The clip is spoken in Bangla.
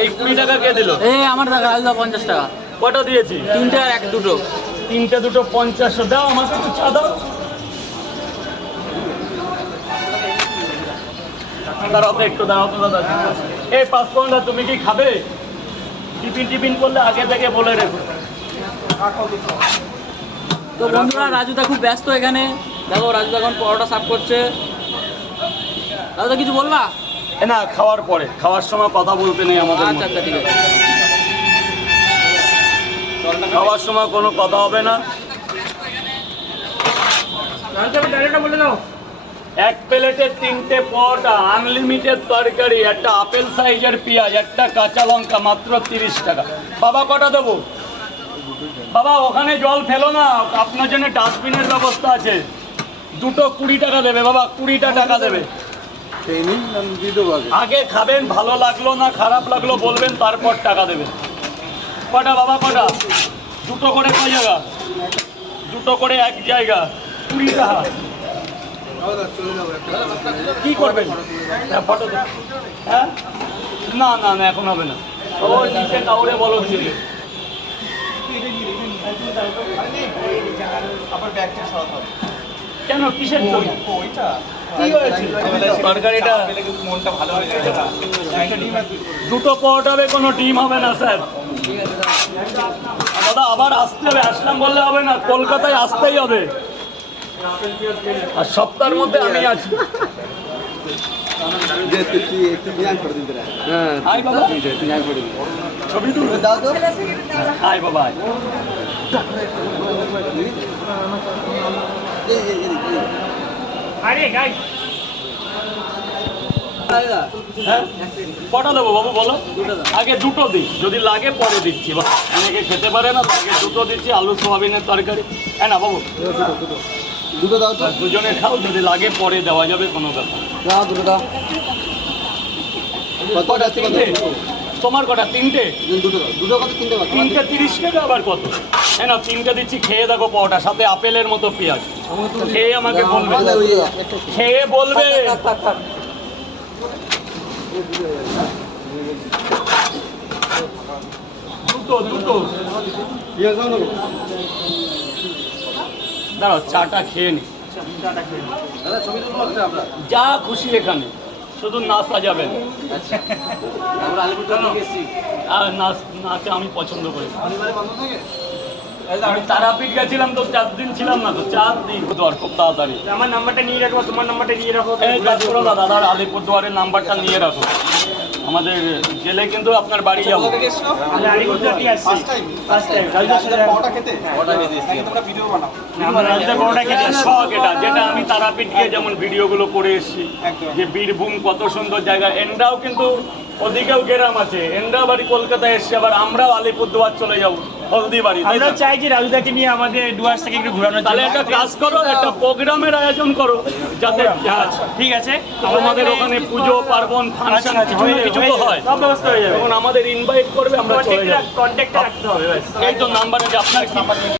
এই কুড়ি টাকা কে দিল? এই আমার টাকা আলদা পঞ্চাশ টাকা। কটা দিয়েছি? তিনটে আর এক দুটো। তিনটে দুটো পঞ্চাশ দাও চা দাও। দাঁড়াও তো একটু দাঁড়াও তো দাদা। এই তুমি কি খাবে? টিফিন টিফিন করলে আগে থেকে বলে রেখো। তো বন্ধুরা রাজুদা খুব ব্যস্ত এখানে। দেখো রাজুদা এখন পরোটা সাফ করছে। রাজুদা কিছু বলবা? এ না খাওয়ার পরে। খাওয়ার সময় কথা বলতে নেই আমাদের আচ্ছা। আচ্ছা খাওয়ার সময় কোনো কথা হবে না। এক প্লেটে তিনটে পরোটা আনলিমিটেড তরকারি একটা আপেল সাইজের পেঁয়াজ একটা কাঁচা লঙ্কা মাত্র তিরিশ টাকা। বাবা কটা দেবো? বাবা ওখানে জল ফেলো না। আপনার জন্য ডাস্টবিনের ব্যবস্থা আছে। দুটো কুড়ি টাকা দেবে। বাবা কুড়িটা টাকা দেবে। আগে। খাবেন ভালো লাগল না খারাপ লাগল বলবেন তারপর টাকা দেবেন। কটা বাবা কটা? দুটো করে কয় জায়গা? দুটো করে এক জায়গা কুড়ি টাকা। কি করবেন? হ্যাঁ ফটো হ্যাঁ? না না না এখন হবে না। ওই নিচে কাউরে বলো দিয়ে কেন কিসের হয়েছে দুটো পরোটা হবে কোনো টিম হবে না, স্যার। দাদা, আবার আসতে হবে, আসলাম বললে হবে না, কলকাতায় আসতেই হবে। আর সপ্তাহের মধ্যে আমি আছি। ছবি তুলবে আয় বাবা। কটা দেবো বাবু বলো? আগে দুটো দিই। যদি লাগে পরে দিচ্ছি। বা অনেকে খেতে পারে না আগে দুটো দিচ্ছি আলু সোয়াবিনের তরকারি। হ্যাঁ না বাবু। দুটো দাও তো। দুজনে খাও যদি লাগে পরে দেওয়া যাবে কোনো ব্যাপার দাও দুটো দাও। তিনটে তোমার কটা? তিনটে? দুটো কত তিনটে তিনটে তিরিশ টাকা আবার কত? হ্যাঁ না তিনটে দিচ্ছি খেয়ে দেখো পাওয়াটা সাথে আপেলের মতো পেঁয়াজ। খেয়ে আমাকে বলবে। খেয়ে বলবে। দুটো দুটো। দাঁড়াও চাটা খেয়ে নি? যা খুশি এখানে। শুধু নাচ আলিপুরদুয়ার থেকে আর নাচ নাচে আমি পছন্দ করি। আমি তারাপীঠ গেছিলাম তো চার দিন ছিলাম না তো চার দিন। দর খুব তাড়াতাড়ি। আমার নাম্বারটা নিয়ে রাখব তোমার নাম্বারটা নিয়ে রাখো। দাদা আলিপুর দুয়ারের আলিপুরদুয়ারের নাম্বারটা নিয়ে রাখো। আমাদের জেলে কিন্তু আপনার বাড়ি যাব। এটা যেটা আমি তারাপীঠ গিয়ে যেমন ভিডিওগুলো করে এসেছি। যে বীরভূম কত সুন্দর জায়গা। এন্ডাও কিন্তু ওদিকেও গ্রাম আছে। এন্ডাও বাড়ি কলকাতায় এসছে আবার আমরাও আলিপুরদুয়ার চলে যাব। আমরা চাই যে রাজুদাকে নিয়ে আমাদের ডুয়ার্স থেকে একটু ঘোরানো তাহলে একটা কাজ করো একটা প্রোগ্রামের আয়োজন করো যাতে হ্যাঁ, ঠিক আছে? আমাদের ওখানে পুজো পার্বণ ফাংশন আচ্ছা, কিছু কিছু তো হয়। সব ব্যবস্থা হয়ে যাবে। আমাদের ইনভাইট করবে আমরা চলে যাব। রাখতে হবে এই তো নাম্বারে আছে আপনার